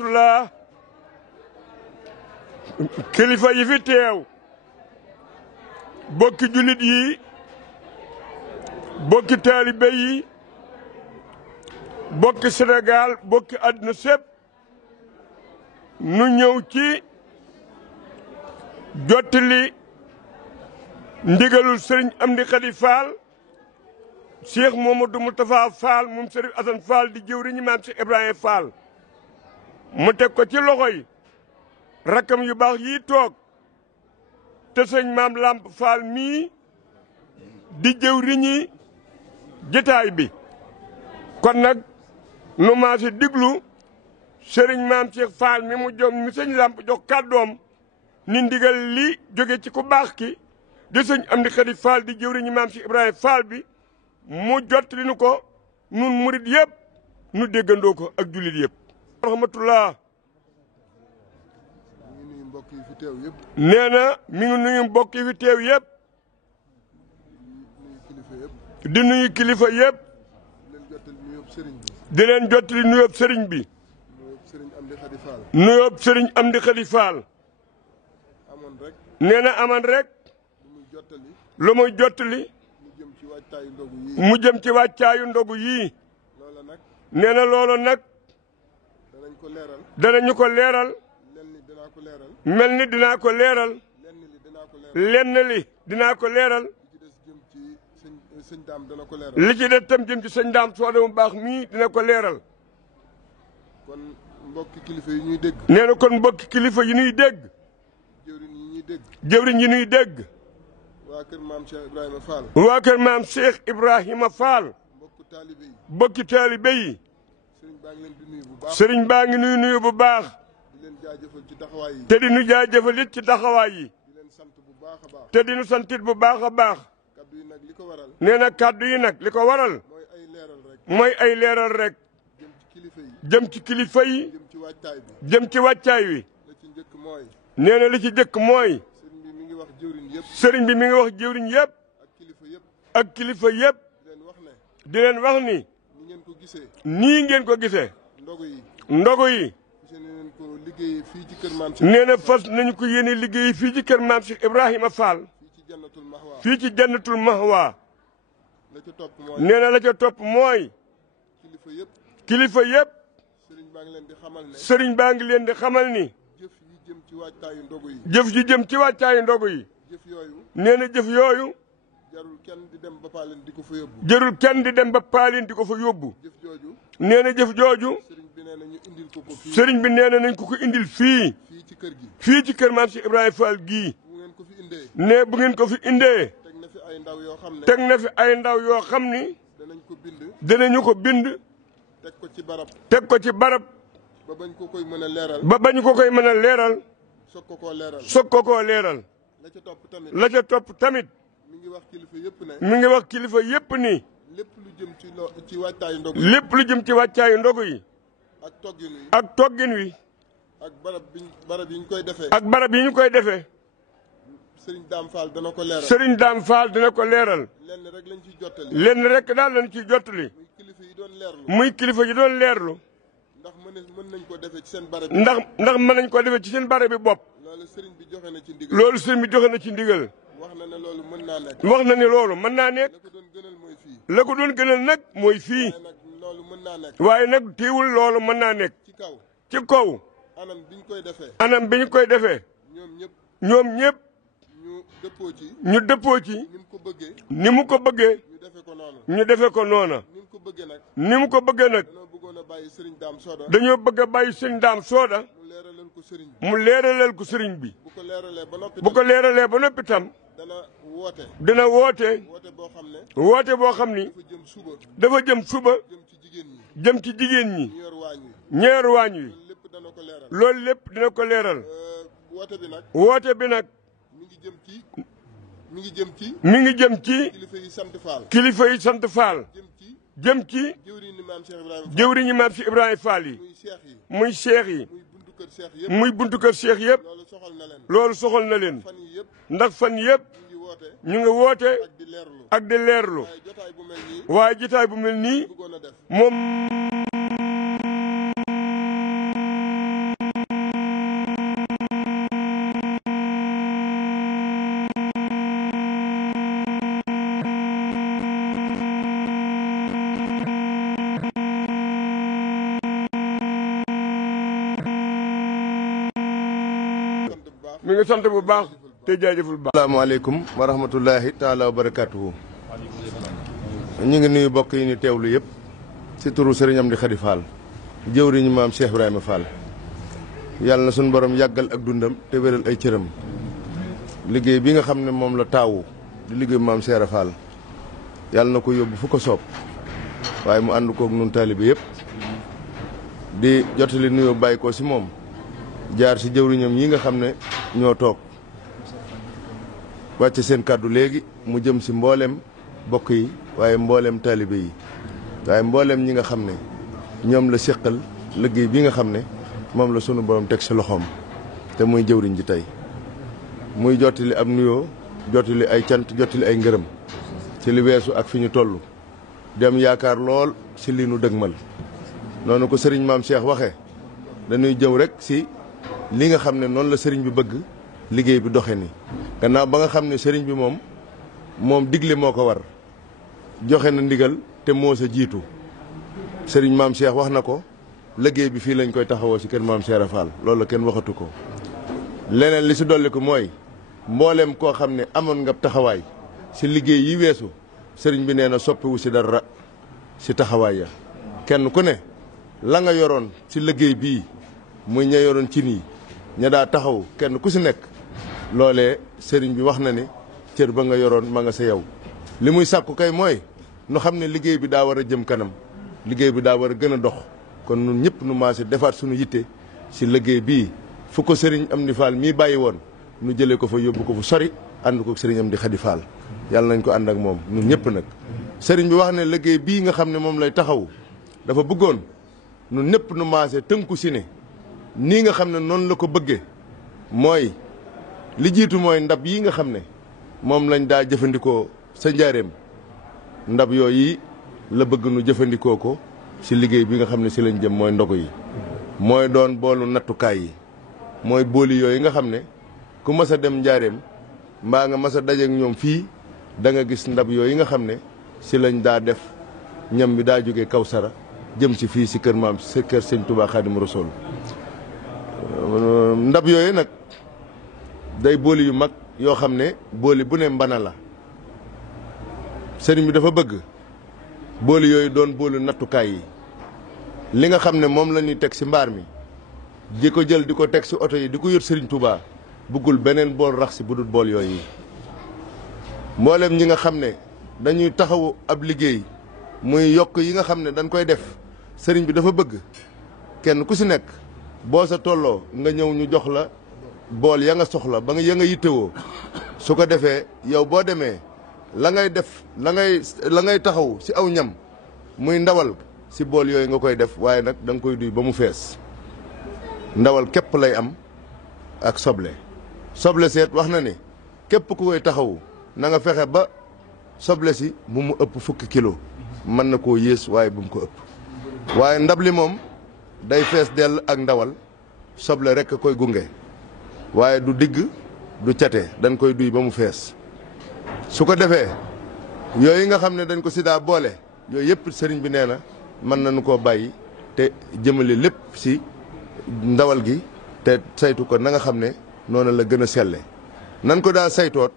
rahmatullah kilifa yi fi teew bokki julit yi bokki taalibe yi bokki Sénégal bokki àdduna sépp nu ñëw ci jottali ndigalul sëriñ Amdi Khady Fall Cheikh Mamadou Moustapha Fall moom Sëriñ Assane Fall di jëwriñu maam Cheikh Ibrahima Fall mu teg ko ci loxo yi rakkam yu baax yi toog te sëñ maam Lamp Fall mii di jëwriñi jitaay bi kon nag nu maa si diglu sëriñ maam Cheikh Fall mi mu jom mi sëñ Lamp jox kàddoom ni ndigal li jóge ci ku baax ki di sëñ Amdi Khady Fall di jëwriñu maam Cheikh Ibrahima Fall bi mu jot li nu ko nun murit yëpp nu déggandoo ko ak jullit yëpp rahmatullah nee na mi ngi nuyu mbokk yi fi teew yëpp di nuyu kilifa yëpp di leen jottali nuyoob sëriñ bi nuyoob sëriñ Amdi Khady Fall nee na aman rek lu muy jottali mu jëm ci wàccaayu ndogu yii nee na loolu nag danañu ko leeral mel ni dinaa ko leeral lenn li dinaa ko leeral li ci des tam jëm ci sëñ daam soo mu baax mii dina ko leeral kon mbokki kilifa yi ñuy dégg nee na kon mbokki kilifa yi ñuy dégg jëwriñ yi ñuy dégg waa kër maam Cheikh Ibrahima Fall waa kër maam Cheikh Ibrahima Fall mbokki taalibe yi sëriñ baa ngi nuyu bu baax di leen jaajëfal ci taxawaay yi te di nu jaajëfal it ci taxawaay yi di leen sant bu baax a baax te di nu santit bu baax a baax kaddu yi nag li ko waral nee na kaddu yi nag li ko waral mooy ay leeral rek jëm ci kilifa yi jëm ci wàccaay wi nee na li ci jëkk mooy sëriñ bi mi ngi wax jëwriñ yëpp ak kilifa yëpp di leen wax ni nii ngeen ko gisee ndogu yi nee na fas nañu ko yéene liggéey fii ci kër maam Cheikh Ibrahima Fall fii ci jannatul mahwa nee na la ca topp mooy kilifa yëpp sëriñ baa ngi leen di xamal ni jëf ji jëm ci wàccaayu ndogu yi nee na jëf yooyu jarul kenn di dem ba paalin di ko fa yóbbu jarul kenn di dem ba paalin di ko fa yóbbu nee na jëf jooju sëriñ bi nee na nañ ko indil fii fii ci kër maam Cheikh Ibrahima Fall gii ne bu ngeen ko fi indee teg na fi ay ndaw yoo xam ni danañu ko bind teg ko ci barab ba bañ ko koy mën a leeral ba bañ ko koy mën a leeral soog ko koo leeral soog ko koo leeral la ca topp tamit mi ngi wax kilifa yëpp ne mi ngi wax kilifa yëpp ni lépp lu jëm ci wàccaayu ndogu lépp lu jëm ci wàccaayu ndogu yi ak toggin wi ak barab yi ñu koy defee ak barab yi ñu koy defee Sëriñ Daam Fall dana ko leeral Sëriñ Daam Fall dina ko leeral lenn rek lañ ciy jottali lenn rek daal lañ ciy jottali muy kilifa yi doon leerlu ndax mën nañ ko defee ci seen barab ndax mën nañ ko defee ci seen barab bi bopp loolu sëriñ bi joxe na ci ndigal loolu sëriñ bi joxe na ci ndigal wax na ne loolu mën naa nekk wax na ne loolu mën naa nekk la ko doon gënal nag mooy fii loolu mën naa nekk waaye nag teewul loolu mën naa nekk ci kaw anam bi ñu koy defee anam bi ñu koy defee ñoom ñëpp ñu dëppoo ci ni mu ko bëggee ñu defe ko noona ni mu ko bëggee nag dañoo bëgg a bàyyi sëriñ Daam Sooda mu leeralal ko sëriñ bi bu ko leeralee ba noppi tam dina woote boo xam ni dafa jëm suba jëm ci jigéen ñi ñeer waañ wi loolu lépp dina ko leeral woote bi nag mi ngi jëm ci kilifa yi sant Fall jëm ci jëwriñu maam Cheikh Ibrahima Fall yi muy seex yi muy buntu kër seex yëpp loolu soxal na leen ndax fan yëpp ñu ngi woote ak di leerlu waaye jotaay bu mel nii moom mi ngi sant bu baax te jaajëful baax. asalaamaaleykum wa rahmatullahi taala wa barakaatuhu. ñu ngi nuyu bokk yi ñu teewlu yëpp ci turu Serigne Amdi Khady Fall jëwriñu maam Cheikh Ibrahima Fall. yàlla na suñu borom yàggal ak dundam te wéral ay cëram. liggéey bi nga xam ne moom la taawu di liggéey maam Cheikh Fall yàlla na ko yóbbu fu ko soob waaye mu ànd koog nun taalibe yëpp di jotali nuyoo bàyyi ko ci moom jaar ci jëwriñam yi nga xam ne ñoo toog wàcce seen kàddu léegi mu jëm ci mbooleem bokk yi waaye mbooleem taalibe yi waaye mbooleem ñi nga xam ne ñoom la séqal liggéey bi nga xam ne moom la sunu borom teg ci loxoom te muy jëwriñ ji tey muy jottali ab nuyoo jottali ay cant jottali ay ngërëm ci li weesu ak fi ñu toll dem yaakaar lool ci li nu dëgmal noonu ko sëriñ maam Cheikh waxe dañuy jëm rek ci li nga xam ne noonu la sëriñ bi bëgg liggéey bi doxe ni gannaaw ba nga xam ne sëriñ bi moom digle moo ko war joxe na ndigal te moo sa jiitu sëriñ maam Cheikh wax na ko liggéey bi fii lañ koy taxawoo ci kër maam Cheikh Fall loolu la kenn waxatu ko leneen li ci dolli ko mooy mboolem koo xam ne amoon nga taxawaay ci liggéey yi weesu sëriñ bi nee na soppiwu ci dara ci taxawaay ya kenn ku ne la nga yoroon ci liggéey bii muy ña yoroon ci nii ña daa taxaw kenn ku ci nekk loolee sëriñ bi wax na ne cër ba nga yoroon ma nga sa yow li muy sàkku kay mooy nu xam ne liggéey bi daa war a jëm kanam liggéey bi daa war a gën a dox kon ñun ñëpp nu maase defaat suñu yitte ci liggéey bii fu ko sëriñ Amdi Fall mii bàyyi woon nu jëlee ko fa yóbbu ko fu sori ànd ko sëriñ Amdi Khady Fall yàlla nañ ko ànd ak moom ñun ñëpp nag sëriñ bi wax ne liggéey bii nga xam ne moom lay taxaw dafa bëggoon ñun ñëpp nu maase tënku ci ne nii nga xam ne noonu la ko bëggee mooy li jiitu mooy ndab yi nga xam ne moom lañ daa jëfandikoo sa njaareem ndab yooyu la bëgg nu jëfandikoo ko ci liggéey bi nga xam ne ci lañ jëm mooy ndogu yi mooy doon boolu nattukaay yi mooy booli yooyu nga xam ne ku mas a dem njaareem mbaa nga mas a dajeek ñoom fii da nga gis ndab yooyu nga xam ne ci lañ daa def ñam bi daa jóge Kawsara jëm ci fii ci kër maam ci kër sëñ Touba Xaadimu Rasuul ndab yooyu nag day booli yu mag yoo xam ne booli bu ne mbana la sëriñ bi dafa bëgg booli yooyu doon boolu nattukaay yi li nga xam ne moom la ñuy teg ci mbaar mi di ko jël di ko teg ci oto yi di ko yót sëriñ Touba bëggul beneen bool rax ci bu dul bool yooyu mboolem ñi nga xam ne dañuy taxawu ab liggéey muy yokk yi nga xam ne dañ koy def sëriñ bi dafa bëgg kenn ku ci nekk boo sa tolloo nga ñëw ñu jox la bool ya nga soxla ba nga ya nga yittewoo su ko defee yow boo demee la ngay def la ngay taxaw ci aw ñam muy ndawal ci bool yooyu nga koy def waaye nag da nga koy duy ba mu fees ndawal képp lay am ak soble seet wax na ne képp ku koy taxawu na nga fexe ba soble si bu mu ëpp 10 kilo mën na koo yées waaye bu mu ko ëpp waaye ndab li moom day fees dell ak ndawal soble rekk a koy gunge waaye du digg du cate dañ koy duy ba mu fees su ko defee yooyu nga xam ne dañ ko si daa boole yooyu yëpp sëriñ bi nee na mën nañu koo bàyyi te jëmale lépp si ndawal gi te saytu ko na nga xam ne noonu la gën a selle nan ko daa saytoot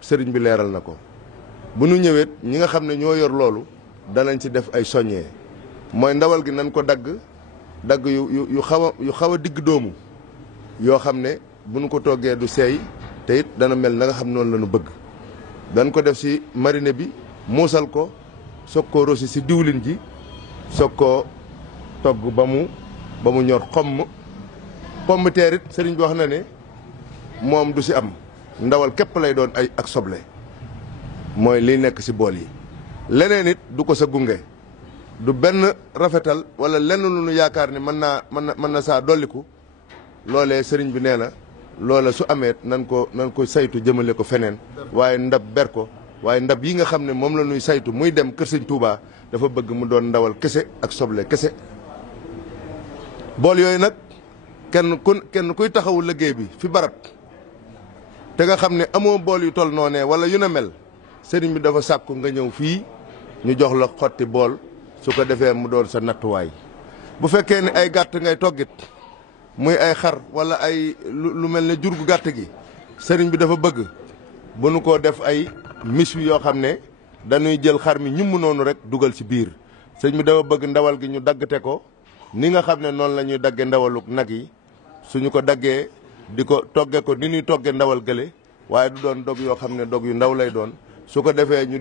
sëriñ bi leeral na ko bu nu ñëwee ñi nga xam ne ñoo yor loolu danañ ci def ay soññee mooy ndawal gi nan ko dagg yu xaw a digg doomu yoo xam ne bu nu ko toggee du seey te it dana mel na nga xam noonu la ñu bëgg dañ ko def ci marine bi muusal ko soog koo rosi ci diwlin ji soog koo togg ba mu ñor xomm pomme de terre it sëriñ bi wax na ne moom du ci am ndawal képp lay doon ay ak soble mooy liy nekk ci bool yi leneen it du ko sa gunge du benn rafetal walla lenn lu nu yaakaar ne mën na saa dolliku loolee sëriñ bi nee na loola su amee nan ko saytu jëmale ko feneen waaye ndab ber ko waaye ndab yi nga xam ne moom la ñuy saytu muy dem kër sëñ Touba dafa bëgg mu doon ndawal kese ak soble kese bool yooyu nag kenn kuy taxawu liggéey bi fi barab te nga xam ne amoo bool yu toll noonee wala yu na mel sëriñ bi dafa sàkku nga ñëw fii ñu jox la xotti bool su ko defee mu doon sa nattuwaay bu fekkee ne ay gàtt ngay toggit muy ay xar wala ay lu mel ne jur gu gàtt gi sëriñ bi dafa bëgg bu nu ko def ay miche yoo xam ne dañuy jël xar mi ñum noonu rek dugal ci biir sëriñ bi dafa bëgg ndawal gi ñu daggate ko ni nga xam ne noonu la ñuy dagge ndawalu nag yi suñu ko daggee di ko togge ko ni ñuy togge ndawal gële waaye du doon dog yoo xam ne dog yu ndaw lay doon su ko defee ñu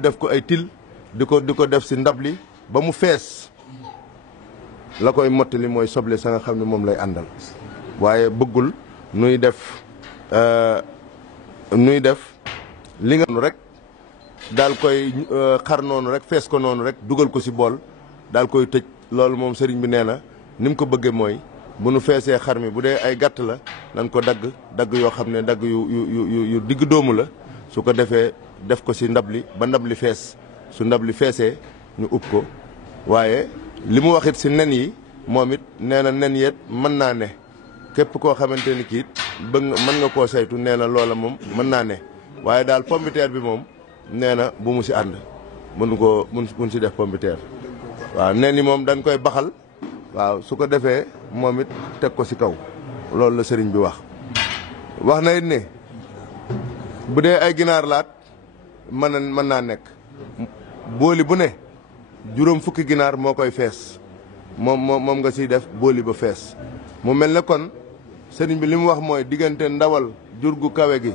def ko ay til di ko def si ndab li ba mu fees la koy mottali mooy soble sa nga xam ne moom lay àndal waaye bëggul nuy def li nga rek daal koy xar noonu rek fees ko noonu rek dugal ko si bool daal koy tëj loolu moom sëriñ bi nee na ni mu ko bëggee mooy bu nu feesee xar mi bu dee ay gàtt la nan ko dagg yoo xam ne dagg yu digg doomu la su ko defee def ko si ndab li ba ndab li fees su ndab li feesee ñu ub ko waaye li mu waxit si nen yi moom it nee na nen yeet mën naa ne képp koo xamante ni kiit bëgg mën nga koo saytu nee na loola moom mën naa ne waaye daal pombiteer bi moom nee na bu mu si ànd mun si def pombiteer waaw nen yi moom dañ koy baxal waaw su ko defee moom it teg ko si kaw loolu la sëriñ bi wax na it ne bu dee ay ginaar laat mën naa nekk booli bu ne juróom fukki ginaar moo koy fees moom nga siy def booli ba fees mu mel ne kon sëriñ bi li mu wax mooy diggante ndawal jur gu kawe gi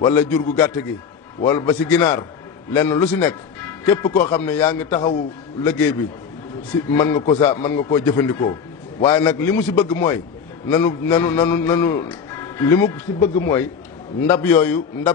wala jur gu gàtt gi wala ba si ginaar lenn lu si nekk képp koo xam ne yaa ngi taxawu liggéey bi si mën nga koo jëfandikoo waaye nag li mu si bëgg mooy nanu li mu si bëgg mooy ndab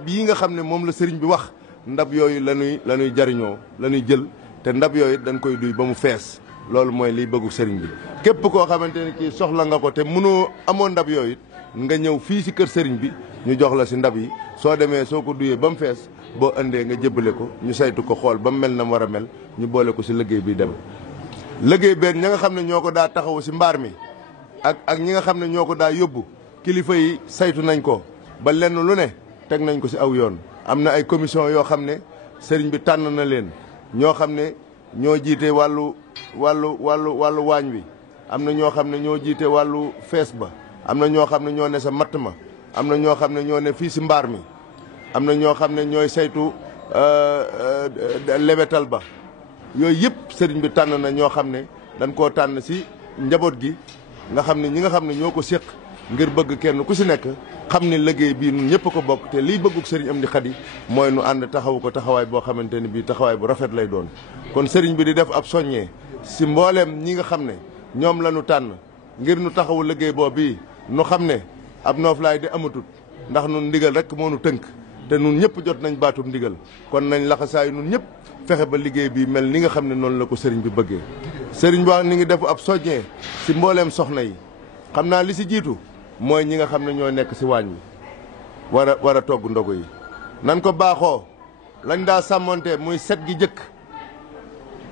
yi nga xam ne moom la sëriñ bi wax ndab yooyu la ñuy jariñoo la ñuy jël te ndab yooyu dañ koy duy ba mu fees loolu mooy liy bëggu sëriñ bi képp koo xamante ni kii soxla nga ko te amoo ndab yooyu nga ñëw fii si kër sëriñ bi ñu jox la si ndab yi soo demee soo ko duyee ba mu fees boo indee nga jébbale ko ñu saytu ko xool ba mu mel na mu war a mel ñu boole ko si liggéey bi dem liggéey benn ña nga xam ne ñoo ko daa taxawu si mbaar mi ak ñi nga xam ne ñoo ko daa yóbbu kilifa yi saytu nañ ko ba lenn lu ne teg nañ ko si aw yoon am na ay commission yoo xam ne sëriñ bi tànn na leen ñoo xam ne ñoo jiite wàllu waañ wi am na ñoo xam ne ñoo jiite wàllu fees ba am na ñoo xam ne ñoo ne sa matt ma am na ñoo xam ne ñoo ne fii si mbaar mi am na ñoo xam ne ñooy saytu lebetal ba yooyu yëpp sëriñ bi tànn na ñoo xam ne dañ koo tànn si njaboot gi nga xam ne ñi nga xam ne ñoo ko séq ngir bëgg kenn ku si nekk xam ne liggéey bii ñun ñëpp ko bokk te liy bëgguk sëriñ Amdi Xadi mooy nu ànd taxawu ko taxawaay boo xamante ni bii taxawaay bu rafet lay doon kon sëriñ bi di def ab soññee si mbooleem ñi nga xam ne ñoom la ñu tànn ngir nu taxawu liggéey boobu bii nu xam ne ab nooflaay di amatut ndax nun ndigal rek moo nu tënk te nun ñëpp jot nañ baatum ndigal kon nañ laxasaay nun ñëpp fexe ba liggéey bi mel ni nga xam ne noonu la ko sëriñ bi bëggee sëriñ bi wax ni ngi def ab soññee si mbooleem soxna yi xam naa li si jiitu mooy ñi nga xam ne ñoo nekk si waañ wi war a togg ndogu yi nan ko baaxoo lañ daa sàmmonte muy set gi jëkk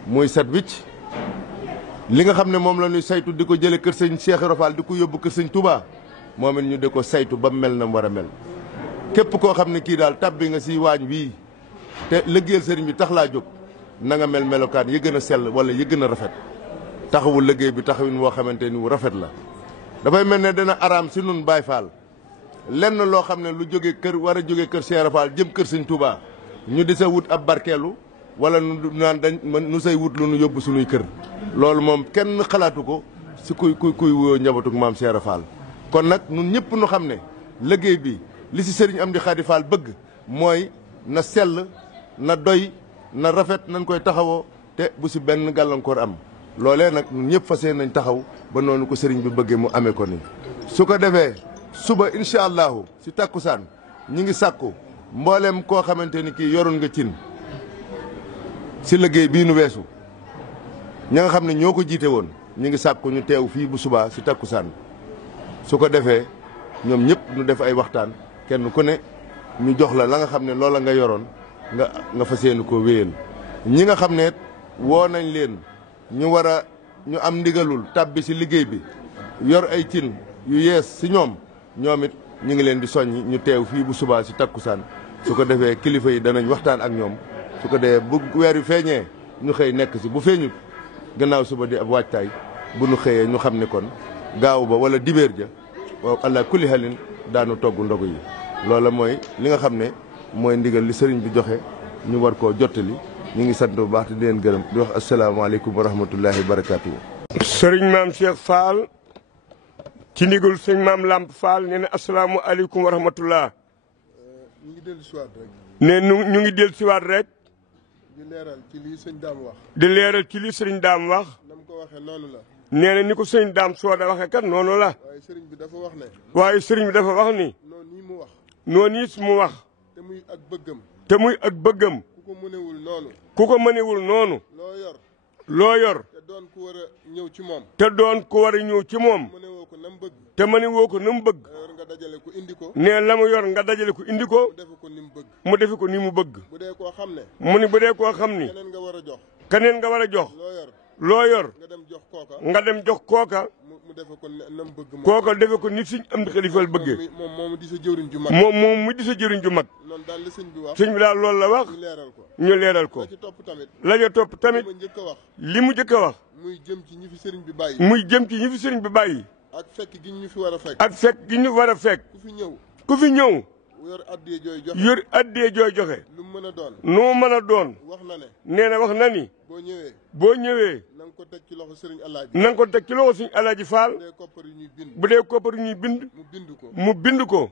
muy set wicc li nga xam ne moom la ñuy saytu di ko jële kër sëñ Cheikh Ibra Fall di ko yóbbu kër sëñ Touba moom it ñu di ko saytu ba mel na mu war a mel képp koo xam ne kii daal tabbi nga si waañ wii te liggéeyal sëriñ bi tax laa jóg na nga mel melokaan yi gën a sell wala yi gën a rafet taxawul liggéey bi taxawin woo xamante ni wu rafet la dafay mel ne dana araam si nun Baay Faal lenn loo xam ne lu jóge kër war a jóge kër Cheikh Ibra Fall jëm kër sëñ Touba ñu di sa wut ab barkeelu wala nu naan nu say wut lu nu yóbbu sunuy kër loolu moom kenn xalaatu ko si kuy wuyoo njabootug maam Cheikh Ibra Fall kon nag nun ñëpp nu xam ne liggéey bi li si sëriñ Amdi Xadi Fall bëgg mooy na sell na doy na rafet nañ koy taxawoo te bu si benn gàllankoor am loolee nag ñun ñëpp fas yéene nañ taxaw ba noonu ko sëriñ bi bëggee mu amee ko ni su ko defee suba incha allahu si takkusaan ñi ngi sàkku mbooleem koo xamante ni kii yoroon nga cin si liggéey bii nu weesu ña nga xam ne ñoo ko jiite woon ñi ngi sàkku ñu teew fii bu subaa si takkusaan su ko defee ñoom ñëpp ñu def ay waxtaan kenn ku ne ñu jox la nga xam ne loola nga yoroon nga fas yéene koo wéyal ñi nga xam ne woo nañ leen ñu am ndigalul tàbbi si liggéey bi yor ay cin yu yees si ñoom it ñu ngi leen di soññ ñu teew fii bu subaa si takkusaan su ko defee kilifa yi danañ waxtaan ak ñoom su ko defee bu weer yu feeñee ñu xëy nekk si bu feeñut gannaaw suba di ab waajtaay bu nu xëyee ñu xam ne kon gaaw ba wala dibéer ja waaw allah kulli halin daanu togg ndogu yi loola mooy li nga xam ne mooy ndigal li sëriñ bi joxe ñu war koo jottali ñu ngi sant bu baax te di leen gërëm di wax asalaamaaleykum wa rahmatullahi wa barakaatu. sëriñ maam Cheikh Fall ci ndigal sëñ maam Lamp Fall nee na asalaamaaleykum wa rahmatullah. ñu ngi dellu siwaat rek. ne ñu ngi dellu siwaat rek. di leeral ci lii sëñ daam wax. di leeral ci lii sëriñ daam wax. na mu ko waxee noonu la. nee na ni ko sëñ daam Sooda waxee kat noonu la. waaye sëriñ bi dafa wax ne. waaye sëriñ bi dafa wax ni. noonu nii mu wax. noonu yi mu wax. te muy ak bëggam. te muy ak bëggam. ku ko mënewul noonu. ku ko mënewul noonu. loo yor. loo yor. te doon ku war a ñëw ci moom. te doon ku war a ñëw ci moom. mënewoo ko na mu bëgg. te mënewoo ko na mu bëgg. yor nga dajale ko indi ko. nee la mu yor nga dajale ko indi ko. mu defe ko ni mu bëgg. mu defe ko ni mu bëgg. bu dee koo xam ne. mu ni bu dee koo xam ni. keneen nga war a jox. keneen nga war a jox. loo yor. loo yor. nga dem jox kooka. nga dem jox kooka. mu defe ko na mu bëgg. kooka defe ko ni suñ am di xalifal bëggee. moom moomu di sa jëwriñ ju mag. moom mu di sa jëriñ ju mag. noonu daal la sëñ bi wax. sëñ bi daal loolu la wax. ñu leeral ko. ñu leeral ko. la ci topp tamit. la ca topp tamit. li ma njëkk a wax. li mu njëkk a wax. muy jëm ci ñi fi sëriñ bi bàyyi. muy jëm ci ñi fi sëriñ bi bàyyi. ak fekk gi ñu fi war a fekk. ak fekk gi ñu war a fekk. ku fi ñëw. ku fi ñëw. yor addee jooy joxe. yor addee jooy joxe. lu mu mën a doon. nu mu mën a doon. wax na ne. nee na wax na ni. boo ñëwee. boo ñëwee. na nga ko teg ci loxo sëriñ Alaaji. na nga ko teg ci loxo suñu Alaaji Fall. bu dee koppar yu ñuy bind. bu dee koppar yu ñuy bind. mu bind ko. mu bind ko.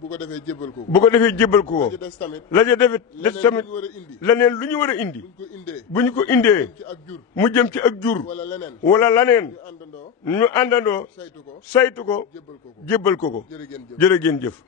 bu ko defee jébbal ko. bu ko defee jébbal ko. la ca des tamit. la ca des tamit. war a indi. leneen lu ñu war a indi. buñ ko indee. bu ñu ko indee. ci ak jur. mu jëm ci ak jur. wala leneen. wala leneen. ñu àndandoo. ñu àndandoo. saytu ko. saytu ko. jébbal ko ko. jébbal ko ko. jërë ngeen jëf. jërë ngeen jëf.